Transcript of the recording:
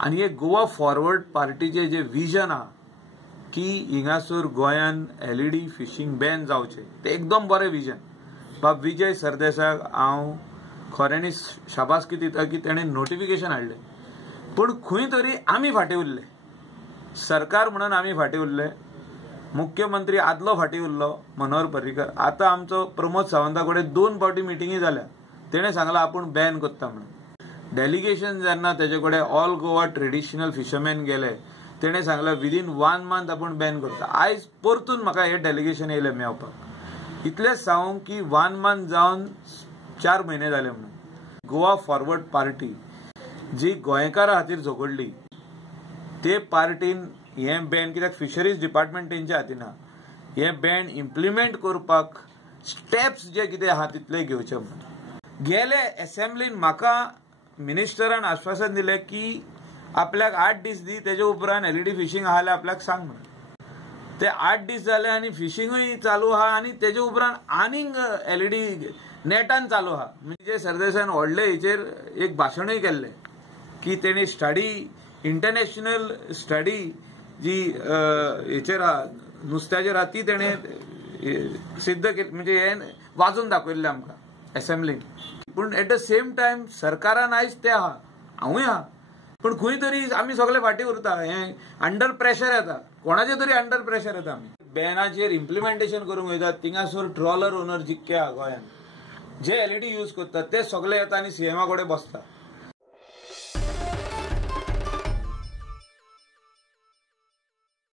आणि हे गोवा फॉरवर्ड पार्टीचे जे विजन आहा की हिंगासर गोंयान एलईडी फिशिंग बॅन जावचे ते एकदम बरें विजन। बाब विजय सरदेसाक हांव खऱ्यांनी शाबासकी दिता की तेणें नोटिफिकेशन हाडलें, पण खंय तरी आमी फाटीं उरले, सरकार म्हणून आमी फाटीं उरले, मुख्यमंत्री आदलो फाटीं उरलो मनोहर पर्रीकर। आता आमचो प्रमोद सावंता कडेन 2 फावटी मिटिंगी जाल्या, तेणें सांगलां आपूण बॅन करता म्हणून। डेलिगेशन जेन्ना तेजे कडेन ऑल गोवा ट्रेडिशनल फिशरमॅन गेले, तेणें सांगलां विदीन 1 मंथ आपूण बॅन करता। आयज परतून म्हाका हे डेलिगेशन येयलें मेळपाक। इतलेंच सांगूं की 1 मंथ जावन 4 म्हयने जाले म्हणून गोवा फॉरवर्ड पार्टी जी गोंयकारां खातीर झगडली, ते पार्टीन हे बॅन, कित्याक फिशरीज डिपार्टमेंट तेंच्या हातीन आहा, हे बॅन इम्प्लिमेंट करपाक स्टेप्स जे कितें आहा तितले घेवचे म्हणून। गेले असेंब्लीन म्हाका मिनिस्टरान आश्वासन दिलें की आपल्याक 8 दीस दी, तेजे उपरांत एलईडी फिशिंग आहा जाल्यार आपल्याक सांग म्हणून। ते 8 दीस जाले आनी फिशिंगूय चालू आहा आनी तेजे उपरांत आनीक एलईडी नेटान चालू आहा। म्हणजे सरदेसायन व्हडले हेचेर एक भाशणूय केल्लें की तेणी स्टडी, इंटरनॅशनल स्टडी जी हेचेर आहा, नुस्त्याचेर आहा, ती तेणें सिद्ध केली, म्हणजे हे वाजून दाखयल्लें आमकां असेंब्लीन। पूण एट द सेम टायम सरकारान आयज ते आहा, हांवूय आहा, पण खंय तरी आमी सगळे फाटीं उरता। हे अंडर प्रेशर येता, कोणाचे तरी अंडर प्रेशर येता। आमी बॅनाचेर इम्प्लिमेंटेशन करूंक वयता, थिंगासर ट्रॉलर ओनर जितके आहा गोंयान जे एलईडी यूज करतात ते सगळे येता आनी सीएमा कडेन बसता।